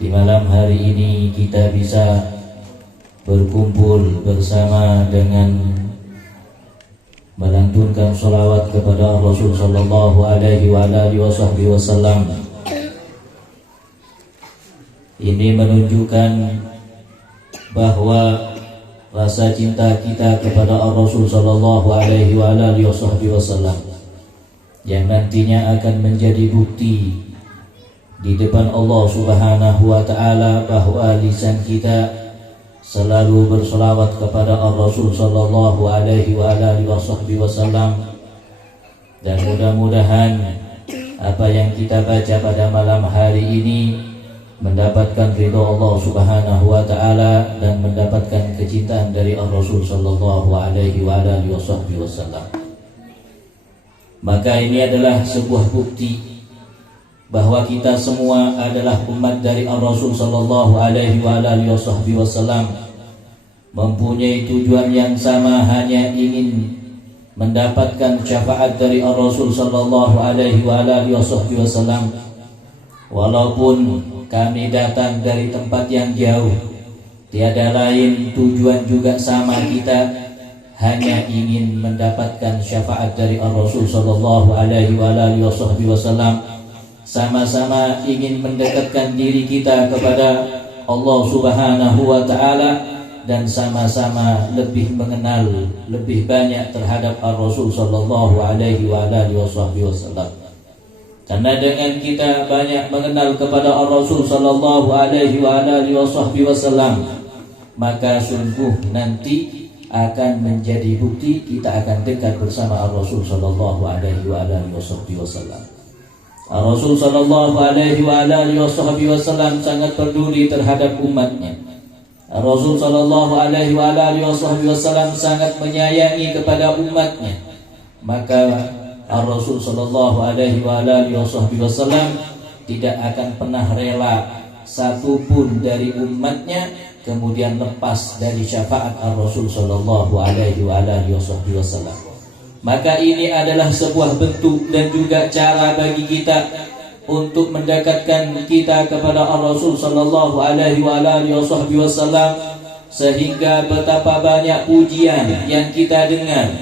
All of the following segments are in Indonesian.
Di malam hari ini kita bisa berkumpul bersama dengan melantunkan sholawat kepada Rasul sallallahu alaihi wasallam. Ini menunjukkan bahwa rasa cinta kita kepada Rasul sallallahu alaihi wasallam yang nantinya akan menjadi bukti di depan Allah Subhanahu wa taala bahwa lisan kita selalu berselawat kepada Rasul sallallahu alaihi wasallam, dan mudah-mudahan apa yang kita baca pada malam hari ini mendapatkan ridha Allah Subhanahu wa taala dan mendapatkan kecintaan dari Rasul sallallahu alaihi wasallam. Maka ini adalah sebuah bukti bahwa kita semua adalah umat dari Rasul sallallahu alaihi wasallam, mempunyai tujuan yang sama, hanya ingin mendapatkan syafaat dari Rasul sallallahu alaihi wasallam. Walaupun kami datang dari tempat yang jauh, tiada lain tujuan juga sama kita, hanya ingin mendapatkan syafaat dari Rasul sallallahu alaihi wasallam. Sama-sama ingin mendekatkan diri kita kepada Allah Subhanahu wa taala, dan sama-sama lebih mengenal lebih banyak terhadap Rasul sallallahu alaihi wasallam. Karena dengan kita banyak mengenal kepada Rasul sallallahu alaihi wasallam, maka sungguh nanti akan menjadi bukti kita akan dekat bersama Rasul sallallahu alaihi wasallam. Rasul sallallahu alaihi wasallam sangat peduli terhadap umatnya. Rasul sallallahu alaihi wasallam sangat menyayangi kepada umatnya. Maka Rasul sallallahu alaihi wasallam tidak akan pernah rela satupun dari umatnya kemudian lepas dari syafaat Rasul sallallahu alaihi wasallam. Maka ini adalah sebuah bentuk dan juga cara bagi kita untuk mendekatkan kita kepada Rasul sallallahu alaihi wasallam, sehingga betapa banyak pujian yang kita dengar,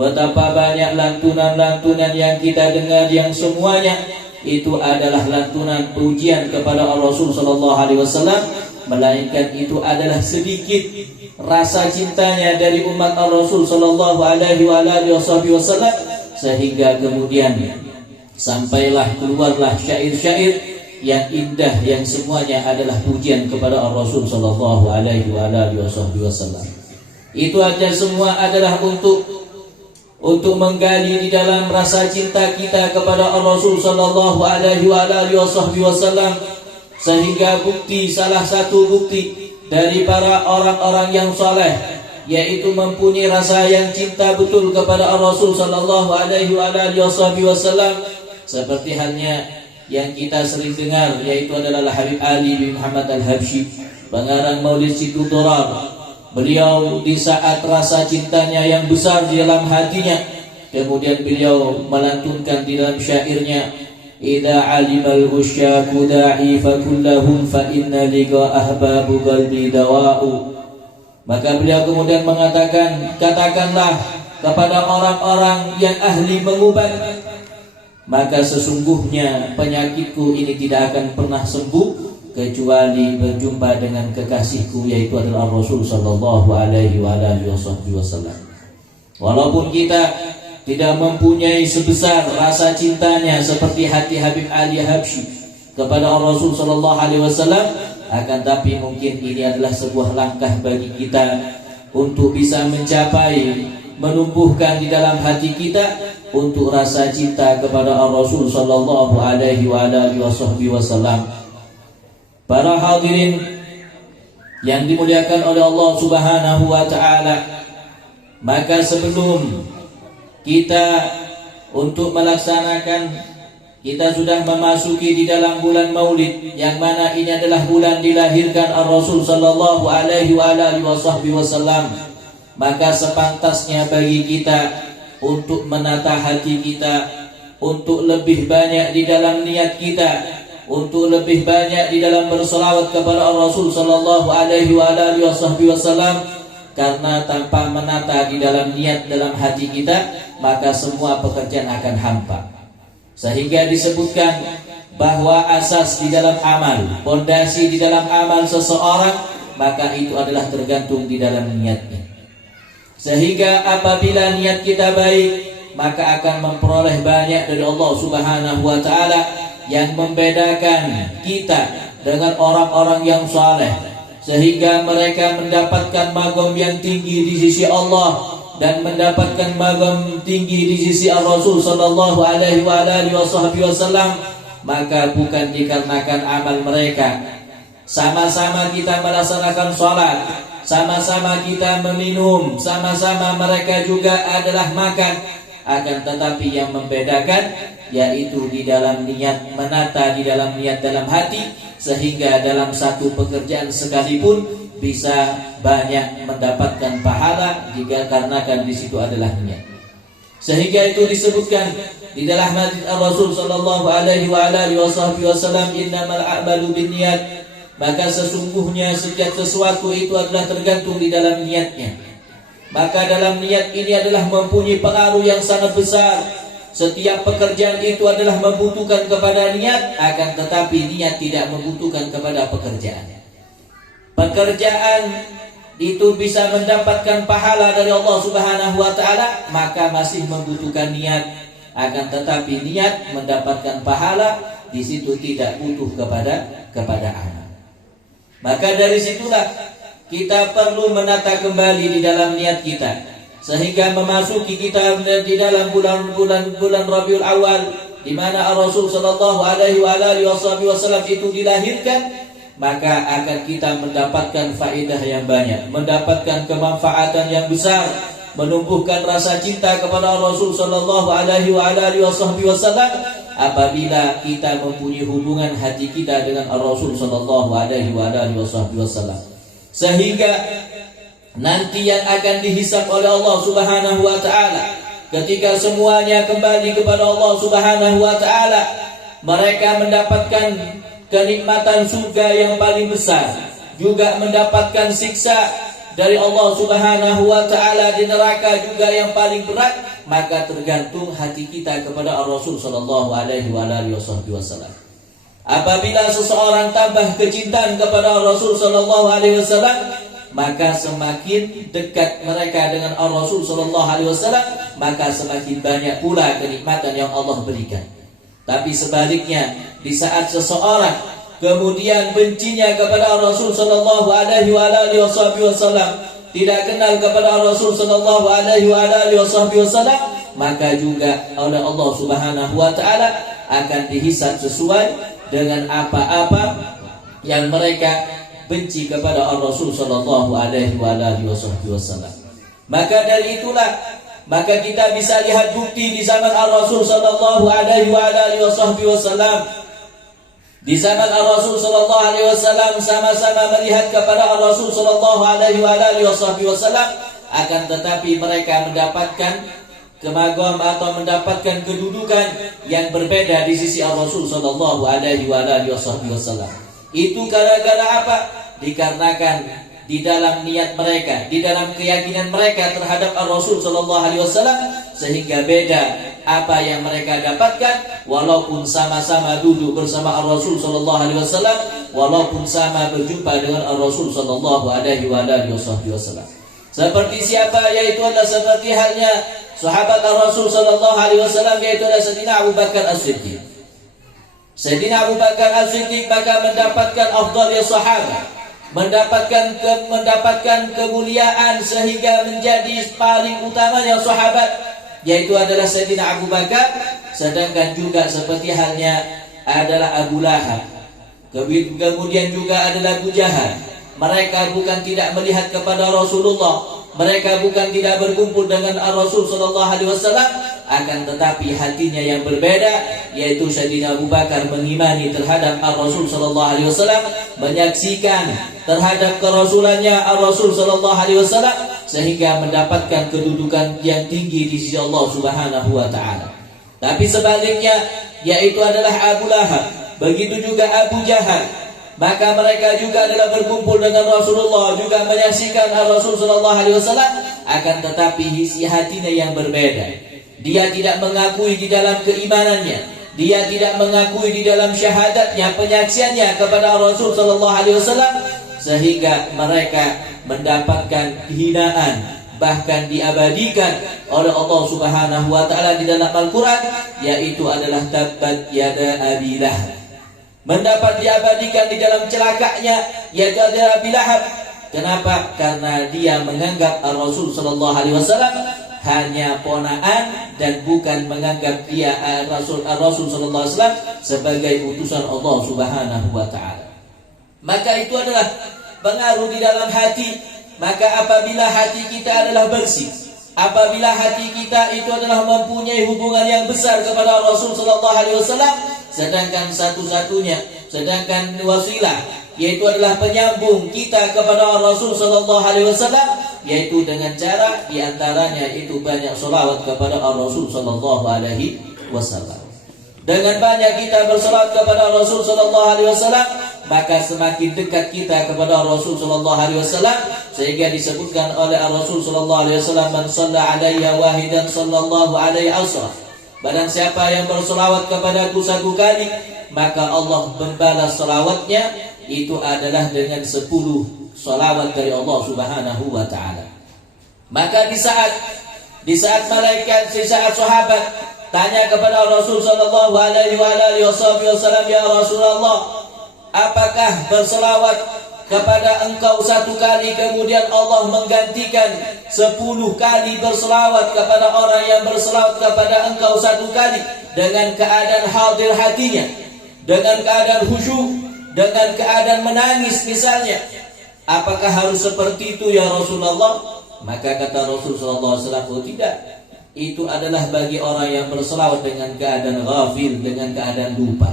betapa banyak lantunan-lantunan yang kita dengar, yang semuanya itu adalah lantunan pujian kepada Rasul sallallahu alaihi wasallam, melainkan itu adalah sedikit rasa cintanya dari umat Rasul sallallahu alaihi wasallam, sehingga kemudian sampailah keluarlah syair-syair yang indah yang semuanya adalah pujian kepada Rasul sallallahu alaihi wasallam. Itu aja semua adalah untuk menggali di dalam rasa cinta kita kepada Rasul sallallahu alaihi wasallam, sehingga bukti, salah satu bukti dari para orang-orang yang saleh, yaitu mempunyai rasa yang cinta betul kepada Rasul sallallahu alaihi wasallam, seperti halnya yang kita sering dengar, yaitu adalah Habib Ali bin Muhammad Al-Habsyi, pengarang Maulid Situ Durar. Beliau di saat rasa cintanya yang besar di dalam hatinya, kemudian beliau melantunkan di dalam syairnya, "Idza 'alimal usyaku da'i fa kullahum fa inna liqa ahbabu qalbi dawa'u." Maka beliau kemudian mengatakan, katakanlah kepada orang-orang yang ahli mengubat, maka sesungguhnya penyakitku ini tidak akan pernah sembuh kecuali berjumpa dengan kekasihku, yaitu adalah Rasul sallallahu alaihi wasallam. Walaupun kita tidak mempunyai sebesar rasa cintanya seperti hati Habib Ali Habsyi kepada Rasul sallallahu alaihi wasallam, akan tapi mungkin ini adalah sebuah langkah bagi kita untuk bisa mencapai, menumbuhkan di dalam hati kita untuk rasa cinta kepada Rasul sallallahu alaihi wasallam. Para hadirin yang dimuliakan oleh Allah Subhanahu wa taala, maka sebelum kita untuk melaksanakan, kita sudah memasuki di dalam bulan Maulid, yang mana ini adalah bulan dilahirkan Rasul sallallahu alaihi wasallam. Maka sepantasnya bagi kita untuk menata hati kita, untuk lebih banyak di dalam niat kita untuk lebih banyak di dalam berselawat kepada Rasul sallallahu alaihi wasallam, karena tanpa menata di dalam niat dalam hati kita, maka semua pekerjaan akan hampa. Sehingga disebutkan bahwa asas di dalam amal, pondasi di dalam amal seseorang, maka itu adalah tergantung di dalam niatnya. Sehingga apabila niat kita baik, maka akan memperoleh banyak dari Allah Subhanahu wa taala yang membedakan kita dengan orang-orang yang saleh, sehingga mereka mendapatkan magam yang tinggi di sisi Allah dan mendapatkan magam tinggi di sisi Rasul sallallahu alaihi wasallam. Maka bukan dikarenakan amal mereka. Sama-sama kita melaksanakan sholat, sama-sama kita meminum, sama-sama mereka juga adalah makan, akan tetapi yang membedakan yaitu di dalam niat, menata di dalam niat dalam hati, sehingga dalam satu pekerjaan sekalipun bisa banyak mendapatkan pahala jika karenakan di situ adalah niat. Sehingga itu disebutkan di dalam hadis Rasul sallallahu alaihi wasallam, innamal a'malu binniyat, maka sesungguhnya setiap sesuatu itu adalah tergantung di dalam niatnya. Maka dalam niat ini adalah mempunyai pengaruh yang sangat besar. Setiap pekerjaan itu adalah membutuhkan kepada niat, akan tetapi niat tidak membutuhkan kepada pekerjaan. Pekerjaan itu bisa mendapatkan pahala dari Allah Subhanahu wa taala, maka masih membutuhkan niat. Akan tetapi niat mendapatkan pahala, di situ tidak butuh kepada amal. Maka dari situlah kita perlu menata kembali di dalam niat kita, sehingga memasuki kita di dalam bulan Rabiul Awal, di mana Rasul sallallahu alaihi wasallam itu dilahirkan, maka akan kita mendapatkan faedah yang banyak, mendapatkan kemanfaatan yang besar, menumbuhkan rasa cinta kepada Rasul sallallahu alaihi wasallam apabila kita mempunyai hubungan hati kita dengan Rasul sallallahu alaihi wasallam, sehingga nanti yang akan dihisab oleh Allah Subhanahu wa taala ketika semuanya kembali kepada Allah Subhanahu wa taala, mereka mendapatkan kenikmatan surga yang paling besar, juga mendapatkan siksa dari Allah Subhanahu wa taala di neraka juga yang paling berat. Maka tergantung hati kita kepada Rasul sallallahu alaihi wasallam. Apabila seseorang tambah kecintaan kepada Rasul sallallahu alaihi wasallam, maka semakin dekat mereka dengan Rasul sallallahu alaihi wasallam, maka semakin banyak pula kenikmatan yang Allah berikan. Tapi sebaliknya, di saat seseorang kemudian bencinya kepada Rasul sallallahu alaihi wasallam, tidak kenal kepada Rasul sallallahu alaihi wasallam, maka juga oleh Allah Subhanahu wa taala akan dihisab sesuai dengan apa-apa yang mereka benci kepada Rasul sallallahu alaihi wasallam. Maka dari itulah, maka kita bisa lihat bukti di zaman Rasul sallallahu alaihi wasallam. Di zaman Rasul sallallahu alaihi wasallam sama-sama melihat kepada Rasul sallallahu alaihi wasallam, akan tetapi mereka mendapatkan kemagam atau mendapatkan kedudukan yang berbeda di sisi Rasul sallallahu alaihi wasallam. Itu gara-gara apa? Dikarenakan di dalam niat mereka, di dalam keyakinan mereka terhadap Rasul sallallahu alaihi wasallam, sehingga beda apa yang mereka dapatkan walaupun sama-sama duduk bersama Rasul sallallahu alaihi wasallam, walaupun sama berjumpa dengan Rasul sallallahu alaihi wasallam. Seperti siapa? Yaitu adalah seperti halnya sahabat Rasul sallallahu alaihi wasallam, yaitu adalah Sayyidina Abu Bakar As-Siddiq. Sayyidina Abu Bakar As-Siddiq maka mendapatkan afdaliyah sahabat, mendapatkan kemuliaan sehingga menjadi paling utamanya sahabat, yaitu adalah Sayyidina Abu Bakar. Sedangkan juga seperti halnya adalah Abu Lahab, kemudian juga adalah Abu Jahal. Mereka bukan tidak melihat kepada Rasulullah, mereka bukan tidak berkumpul dengan Rasul sallallahu alaihi wasallam, akan tetapi hatinya yang berbeda, yaitu Sayyidina Abu Bakar mengimani terhadap Rasul sallallahu alaihi wasallam, menyaksikan terhadap kerasulannya Rasul sallallahu alaihi wasallam, sehingga mendapatkan kedudukan yang tinggi di sisi Allah Subhanahu wa taala. Tapi sebaliknya, yaitu adalah Abu Lahab, begitu juga Abu Jahal. Maka mereka juga adalah berkumpul dengan Rasulullah, juga menyaksikan Rasul sallallahu alaihi wasallam, akan tetapi isi hatinya yang berbeda. Dia tidak mengakui di dalam keimanannya, dia tidak mengakui di dalam syahadatnya, penyaksiannya kepada Rasul sallallahu alaihi wasallam, sehingga mereka mendapatkan hinaan, bahkan diabadikan oleh Allah Subhanahu wa taala di dalam Al-Qur'an, yaitu adalah tabbat yada Abi Lahab. Mendapat diabadikan di dalam celakanya, yaitu adalah Abi Lahab. Kenapa? Karena dia menganggap Rasul sallallahu alaihi wasallam hanya ponaan dan bukan menganggap dia Rasul sallallahu alaihi wasallam sebagai utusan Allah Subhanahu wa taala. Maka itu adalah pengaruh di dalam hati. Maka apabila hati kita adalah bersih, apabila hati kita itu adalah mempunyai hubungan yang besar kepada Rasul sallallahu alaihi wasallam, sedangkan sedangkan wasilah, yaitu adalah penyambung kita kepada Rasul sallallahu alaihi wasallam, yaitu dengan cara diantaranya itu banyak selawat kepada Rasul sallallahu alaihi wasallam. Dengan banyak kita berselawat kepada Rasul sallallahu alaihi wasallam, maka semakin dekat kita kepada Rasul sallallahu alaihi wasallam, sehingga disebutkan oleh Rasul sallallahu alaihi wasallam, man shalla alayya wahidan sallallahu alaihi asra. Barang siapa yang berselawat kepadaku satu kali, maka Allah membalas selawatnya itu adalah dengan 10 selawat dari Allah Subhanahu wa taala. Maka di saat sahabat tanya kepada Rasul sallallahu alaihi wasallam, ya Rasulullah, apakah berselawat kepada engkau satu kali kemudian Allah menggantikan 10 kali berselawat kepada orang yang berselawat kepada engkau satu kali, dengan keadaan hadir hatinya, dengan keadaan khusyuk, dengan keadaan menangis misalnya? Apakah harus seperti itu ya Rasulullah? Maka kata Rasul sallallahu alaihi wasallam, oh tidak. Itu adalah bagi orang yang berselawat dengan keadaan ghafil, dengan keadaan lupa.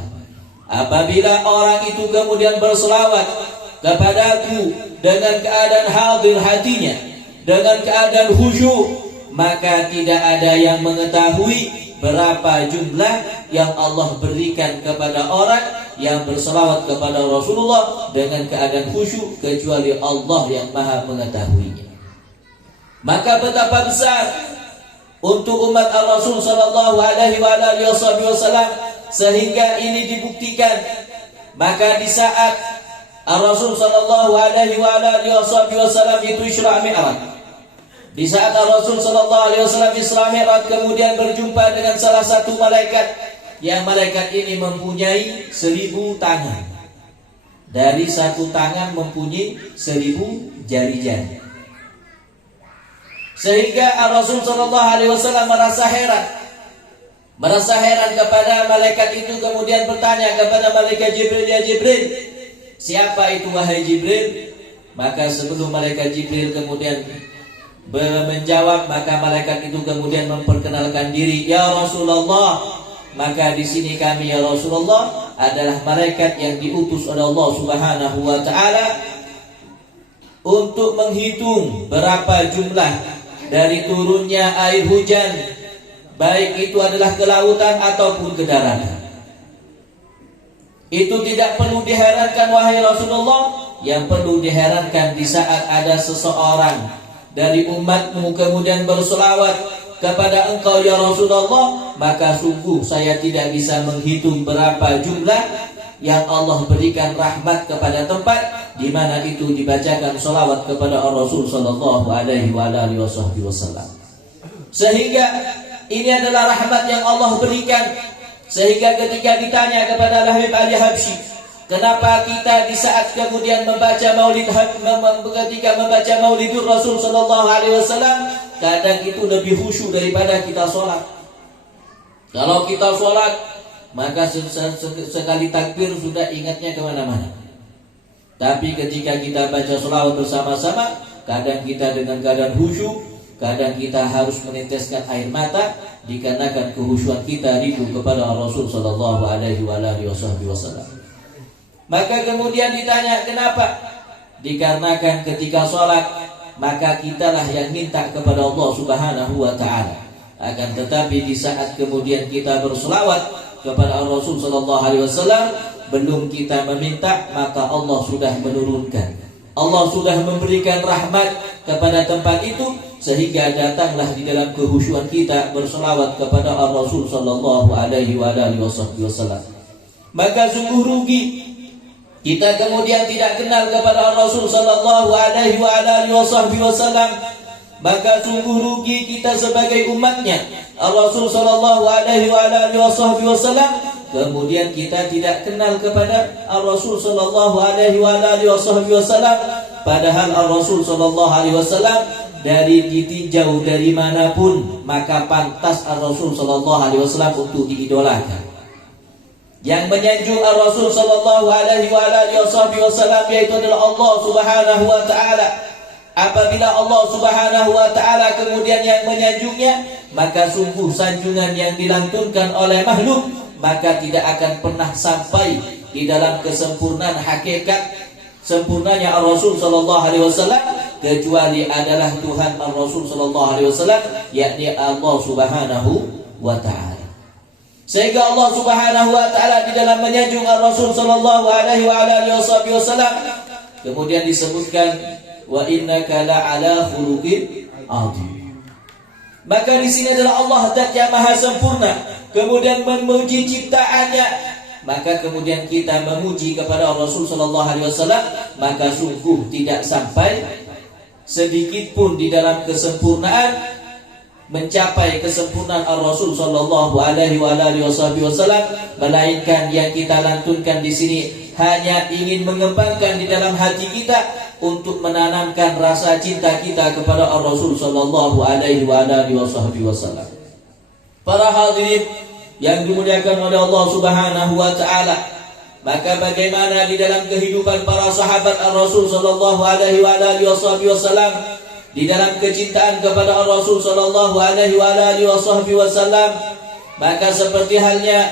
Apabila orang itu kemudian berselawat kepadaku dengan keadaan hadir hatinya, dengan keadaan khusyuk, maka tidak ada yang mengetahui berapa jumlah yang Allah berikan kepada orang yang berselawat kepada Rasulullah dengan keadaan khusyuk, kecuali Allah yang maha mengetahuinya. Maka betapa besar untuk umat Rasul sallallahu alaihi wasallam, sehingga ini dibuktikan. Maka di saat Rasul sallallahu alaihi wasallam itu Isra Mi'raj, di saat Rasul sallallahu alaihi wasallam Isra Mi'raj, kemudian berjumpa dengan salah satu malaikat, yang malaikat ini mempunyai 1000 tangan. Dari satu tangan mempunyai 1000 jari-jari. Sehingga Rasul sallallahu alaihi wasallam merasa heran kepada malaikat itu, kemudian bertanya kepada malaikat Jibril, ya Jibril, siapa itu wahai Jibril? Maka sebelum malaikat Jibril kemudian menjawab, maka malaikat itu kemudian memperkenalkan diri, ya Rasulullah. Maka di sini kami ya Rasulullah adalah malaikat yang diutus oleh Allah Subhanahu wa taala untuk menghitung berapa jumlah dari turunnya air hujan, baik itu adalah ke lautan ataupun ke daratan. Itu tidak perlu diherankan wahai Rasulullah. Yang perlu diherankan di saat ada seseorang dari umatmu kemudian berselawat kepada engkau ya Rasulullah, maka sungguh saya tidak bisa menghitung berapa jumlah yang Allah berikan rahmat kepada tempat di mana itu dibacakan selawat kepada Rasul sallallahu alaihi wasallam. Sehingga ini adalah rahmat yang Allah berikan. Sehingga ketika ditanya kepada Habib Ali Habsyi, kenapa kita di saat kemudian membaca maulid, ketika membaca maulidur Rasul sallallahu alaihi wasallam, kadang itu lebih khusyuk daripada kita sholat. Kalau kita sholat, maka sekali takbir sudah ingatnya kemana-mana. Tapi ketika kita baca sholawat bersama-sama, kadang kita dengan keadaan khusyuk, kadang kita harus meneteskan air mata dikarenakan kekhusyuan kita rindu kepada Rasul sallallahu alaihi wasallam. Maka kemudian ditanya kenapa? Dikarenakan ketika sholat, maka kitalah yang minta kepada Allah Subhanahu wa taala. Akan tetapi di saat kemudian kita berselawat kepada Rasul sallallahu alaihi wasallam, belum kita meminta, maka Allah sudah menurunkan. Allah sudah memberikan rahmat kepada tempat itu, sehingga datanglah di dalam kehusyuan kita berselawat kepada Rasul sallallahu alaihi wasallam. Maka sungguh rugi kita kemudian tidak kenal kepada Rasul sallallahu alaihi wasallam. Maka sungguh rugi kita sebagai umatnya Rasul sallallahu alaihi wasallam. Kemudian kita tidak kenal kepada Rasul sallallahu alaihi wasallam, padahal Rasul sallallahu alaihi wasallam dari ditinjau dari manapun maka pantas Rasul sallallahu alaihi wasallam untuk diidolakan. Yang menyanjung Rasul sallallahu alaihi wasallam yaitu adalah Allah Subhanahu wa taala. Apabila Allah Subhanahu wa taala kemudian yang menyanjungnya, maka sungguh sanjungan yang dilantunkan oleh makhluk maka tidak akan pernah sampai di dalam kesempurnaan hakikat sempurnanya Rasul sallallahu alaihi wasallam, kecuali adalah Tuhan Rasul sallallahu alaihi wasallam, yakni Allah Subhanahu wa taala. Sehingga Allah Subhanahu wa taala di dalam menyanjung Rasul sallallahu alaihi wasallam kemudian disebutkan wa innaka la'ala khuluqin 'adzim. Maka di sini adalah Allah zat yang maha sempurna, kemudian memuji ciptaannya. Maka kemudian kita memuji kepada Rasul sallallahu alaihi wasallam, maka sungguh tidak sampai sedikit pun di dalam kesempurnaan mencapai kesempurnaan Rasul sallallahu alaihi wasallam, melainkan yang kita lantunkan di sini hanya ingin mengembangkan di dalam hati kita untuk menanamkan rasa cinta kita kepada Rasul sallallahu alaihi wasallam. Para hadirin yang dimuliakan oleh Allah Subhanahu wa taala, maka bagaimana di dalam kehidupan para sahabat Rasul sallallahu alaihi wasallam di dalam kecintaan kepada Rasul sallallahu alaihi wasallam, maka seperti halnya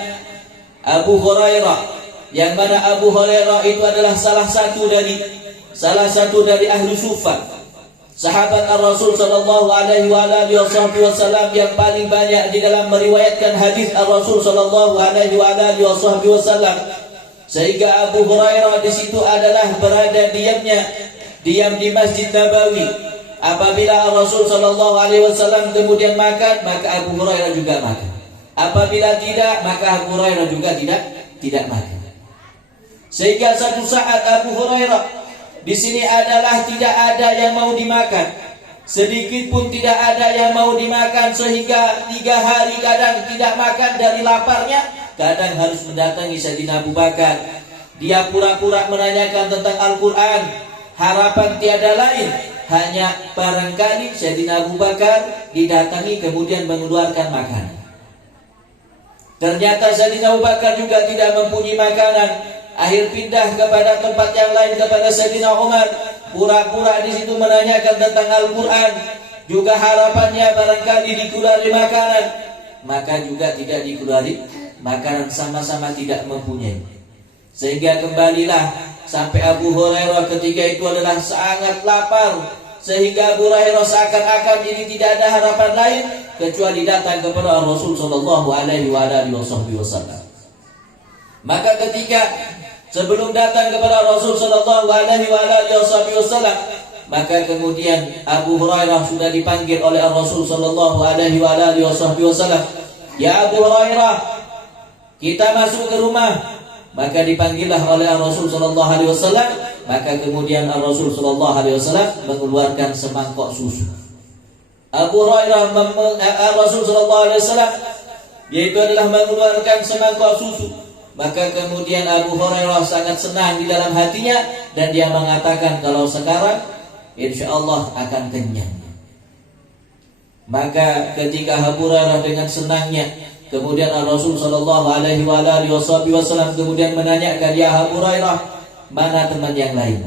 Abu Hurairah, yang mana Abu Hurairah itu adalah salah satu dari ahlu suffah, sahabat Rasul sallallahu alaihi wasallam yang paling banyak di dalam meriwayatkan hadis Rasul sallallahu alaihi wasallam. Sehingga Abu Hurairah di situ adalah berada diam di Masjid Nabawi. Apabila Rasul sallallahu alaihi wasallam kemudian makan, maka Abu Hurairah juga makan. Apabila tidak, maka Abu Hurairah juga tidak makan. Sehingga satu saat Abu Hurairah di sini adalah tidak ada yang mau dimakan, sedikit pun tidak ada yang mau dimakan, sehingga 3 hari kadang tidak makan dari laparnya, kadang harus mendatangi Sayyidina Abu Bakar. Dia pura-pura menanyakan tentang Al-Quran, harapan tiada lain hanya barangkali Sayyidina Abu Bakar didatangi kemudian mengeluarkan makanan. Ternyata Sayyidina Abu Bakar juga tidak mempunyai makanan. Akhir pindah kepada tempat yang lain kepada Sayyidina Umar, pura-pura di situ menanyakan tentang Al-Quran, juga harapannya barangkali dikeluari makanan, maka juga tidak dikeluari makanan, sama-sama tidak mempunyai. Sehingga kembalilah sampai Abu Hurairah ketika itu adalah sangat lapar, sehingga Abu Hurairah seakan-akan ini tidak ada harapan lain kecuali datang kepada Rasul sallallahu alaihi wasallam. Maka ketika sebelum datang kepada Rasul sallallahu alaihi wasallam, maka kemudian Abu Hurairah sudah dipanggil oleh Rasul sallallahu alaihi wasallam. Ya Abu Hurairah, kita masuk ke rumah. Maka dipanggillah oleh Rasul sallallahu alaihi wasallam. Maka kemudian Rasul sallallahu alaihi wasallam mengeluarkan semangkok susu. Abu Hurairah Rasul sallallahu alaihi wasallam yaitu adalah mengeluarkan semangkok susu. Maka kemudian Abu Hurairah sangat senang di dalam hatinya, dan dia mengatakan kalau sekarang insyaallah akan kenyang. Maka ketika Abu Hurairah dengan senangnya, kemudian Rasul sallallahu alaihi wasallam kemudian menanyakan, ya Abu Hurairah, mana teman yang lain?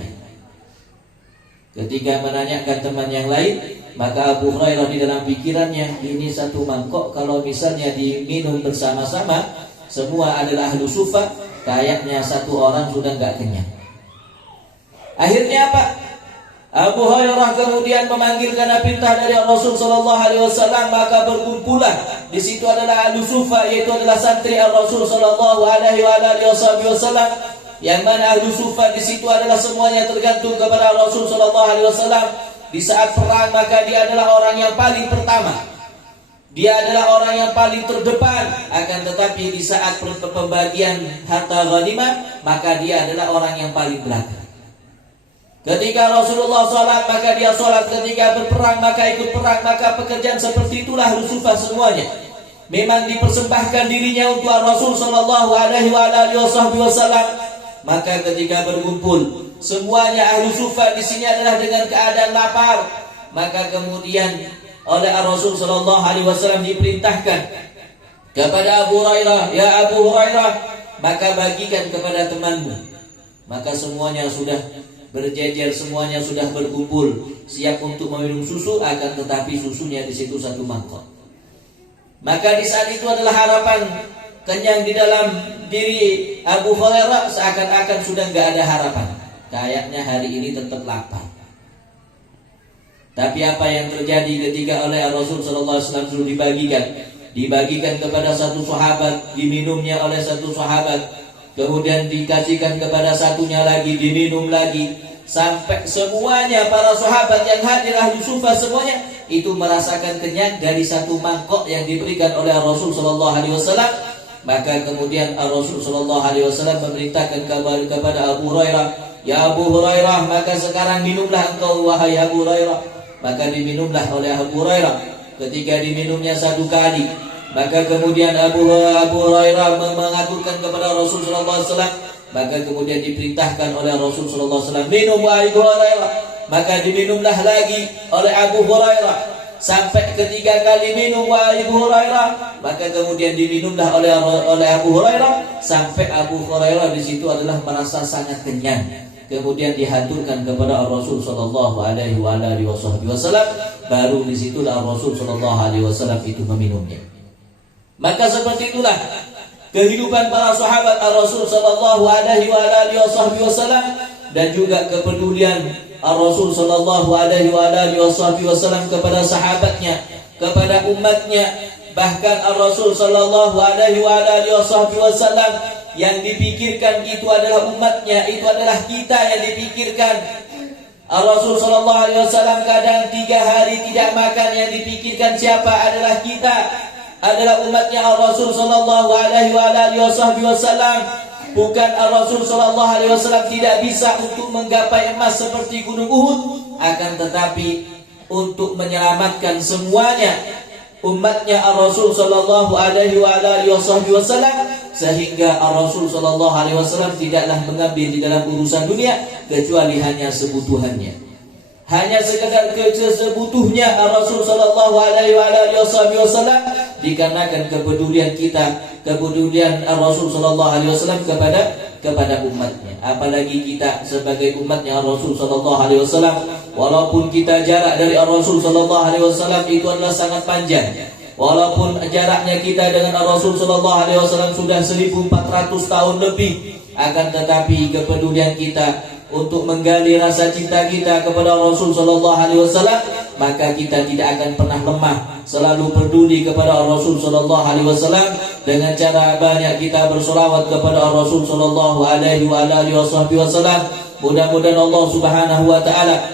Ketika menanyakan teman yang lain, maka Abu Hurairah di dalam pikirannya, ini satu mangkok kalau misalnya diminum bersama-sama, semua adalah ahlu suffah, kayaknya satu orang sudah enggak kenyang. Akhirnya apa? Abu Hurairah kemudian memanggil karena perintah dari Rasul sallallahu alaihi wasallam, maka berkumpulah di situ adalah ahlu sufa, yaitu adalah santri Rasul sallallahu alaihi wasallam, yang mana ahlu sufa di situ adalah semuanya tergantung kepada Rasul sallallahu alaihi wasallam. Di saat perang maka dia adalah orang yang paling pertama, dia adalah orang yang paling terdepan. Akan tetapi di saat pembagian harta ghanimah maka dia adalah orang yang paling belakang. Ketika Rasulullah sholat maka dia sholat, ketika berperang maka ikut perang. Maka pekerjaan seperti itulah ahlu sufa semuanya. Memang dipersembahkan dirinya untuk Rasul sallallahu alaihi wasallam. Maka ketika berkumpul semuanya ahlu sufa di sini adalah dengan keadaan lapar. Maka kemudian oleh Rasul sallallahu alaihi wasallam diperintahkan kepada Abu Hurairah, ya Abu Hurairah, maka bagikan kepada temanmu. Maka semuanya sudah berjejer, semuanya sudah berkumpul siap untuk meminum susu, akan tetapi susunya di situ satu mangkok. Maka di saat itu adalah harapan kenyang di dalam diri Abu Hurairah, seakan-akan sudah nggak ada harapan. Kayaknya hari ini tetap lapar. Tapi apa yang terjadi ketika oleh Rasul sallallahu alaihi wasallam sudah dibagikan kepada satu sahabat, diminumnya oleh satu sahabat, kemudian dikasihkan kepada satunya lagi, diminum lagi, sampai semuanya para sahabat yang hadir ahli sufa semuanya itu merasakan kenyang dari satu mangkok yang diberikan oleh Rasul sallallahu alaihi wasallam. Maka kemudian Rasul sallallahu alaihi wasallam memerintahkan kepada Abu Hurairah, ya Abu Hurairah, maka sekarang minumlah engkau wahai Abu Hurairah. Maka diminumlah oleh Abu Hurairah. Ketika diminumnya satu kali, maka kemudian Abu Hurairah mengaturkan kepada Rasul sallallahu alaihi wasallam. Maka kemudian diperintahkan oleh Rasul sallallahu alaihi wasallam, minum wahai Abu Hurairah. Maka diminumlah lagi oleh Abu Hurairah sampai ketiga kali minum wahai Abu Hurairah. Maka kemudian diminumlah oleh Abu Hurairah sampai Abu Hurairah di situ adalah merasa sangat kenyang. Kemudian dihaturkan kepada Rasul sallallahu alaihi wasallam. Baru di situlah Rasul sallallahu alaihi wasallam itu meminumnya. Maka seperti itulah kehidupan para sahabat Rasul sallallahu alaihi wasallam, dan juga kepedulian Rasul sallallahu alaihi wasallam kepada sahabatnya, kepada umatnya. Bahkan Rasul sallallahu alaihi wasallam yang dipikirkan itu adalah umatnya, itu adalah kita yang dipikirkan. Rasul sallallahu alaihi wasallam kadang 3 hari tidak makan, yang dipikirkan siapa adalah kita, adalah umatnya Rasul sallallahu alaihi wasallam. Bukan Rasul sallallahu alaihi wasallam tidak bisa untuk menggapai emas seperti gunung Uhud, akan tetapi untuk menyelamatkan semuanya umatnya Rasul sallallahu alaihi wasallam, sehingga Rasul sallallahu alaihi wasallam tidaklah mengambil di dalam urusan dunia kecuali hanya sebutuhannya. Hanya sekedar sebutuhnya Rasul sallallahu alaihi wasallam, dikarenakan kepedulian kita, kepedulian Rasul sallallahu alaihi wasallam kepada umatnya. Apalagi kita sebagai umatnya Rasul sallallahu alaihi wasallam, walaupun kita jarak dari Rasul sallallahu alaihi wasallam itu adalah sangat panjang. Walaupun jaraknya kita dengan Rasul sallallahu alaihi wasallam sudah 1400 tahun lebih, akan tetapi kepedulian kita untuk menggali rasa cinta kita kepada Rasul sallallahu alaihi wasallam, maka kita tidak akan pernah lemah, selalu peduli kepada Rasul sallallahu alaihi wasallam dengan cara banyak kita bersolawat kepada Rasul sallallahu alaihi wasallam. Mudah-mudahan Allah Subhanahu wa taala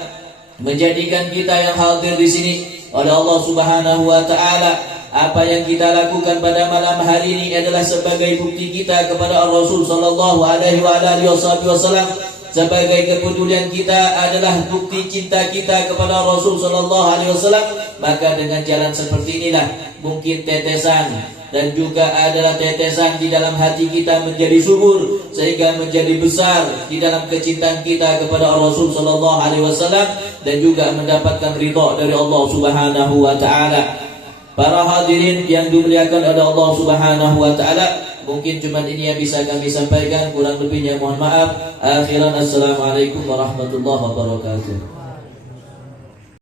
menjadikan kita yang hadir di sini oleh Allah Subhanahu wa taala. Apa yang kita lakukan pada malam hari ini adalah sebagai bukti kita kepada Rasul sallallahu alaihi wasallam. Sebagai kepedulian kita adalah bukti cinta kita kepada Rasul sallallahu alaihi wasallam. Maka dengan jalan seperti inilah mungkin tetesan dan juga adalah tetesan di dalam hati kita menjadi subur, sehingga menjadi besar di dalam kecintaan kita kepada Rasul sallallahu alaihi wasallam, dan juga mendapatkan ridha dari Allah Subhanahu wa taala. Para hadirin yang dimuliakan oleh Allah Subhanahu wa taala, mungkin cuma ini yang bisa kami sampaikan, kurang lebihnya mohon maaf. Akhiran, assalamualaikum warahmatullahi wabarakatuh.